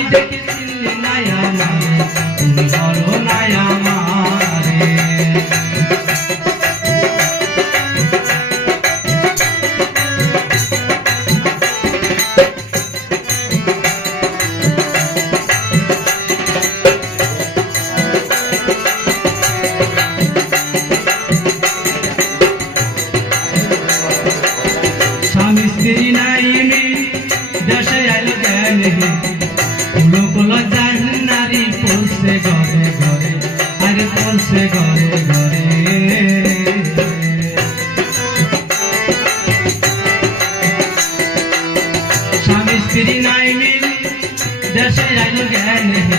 Thank you. ঘরে নেহি local জানি নারী পোষে ঘরে ঘরে, আরে পোষে ঘরে ঘরে। স্বামী স্ত্রী নাই মিল দেশে আইন জ্ঞান নেহি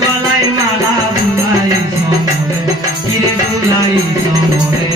গলায় মালা বুলাই সমরে কিরে বুলাই সমরে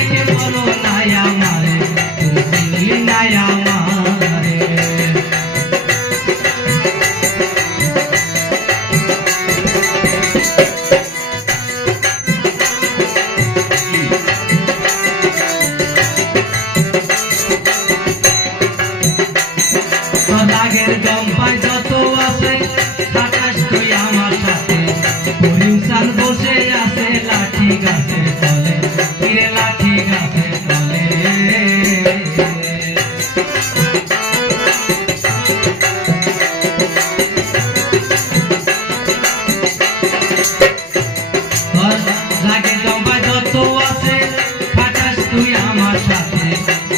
আমার সাথে।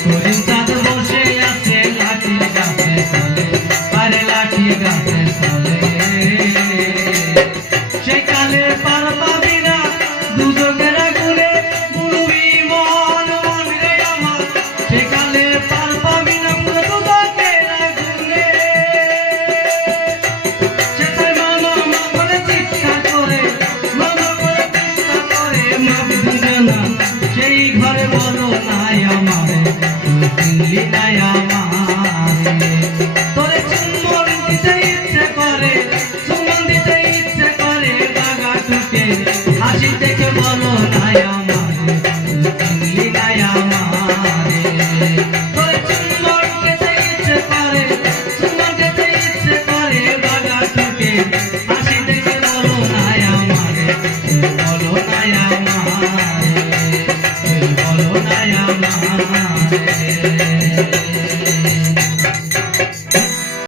হরিণ চাঁদ বসে আছে লাঠি গাছে চলে আরে লাঠি গাছে চলে সেকালে পার পাবি না, দুজনের গুলে মুড়বি মন মন রে আমার সেকালে পার পাবি না দুজনের গুলে সেটাই মামা মা করে চিৎকার করে, মামা করে চিৎকার করে মা বিধানা ঘরে বলো নাই আমার। তুমি নাই Mm-hmm.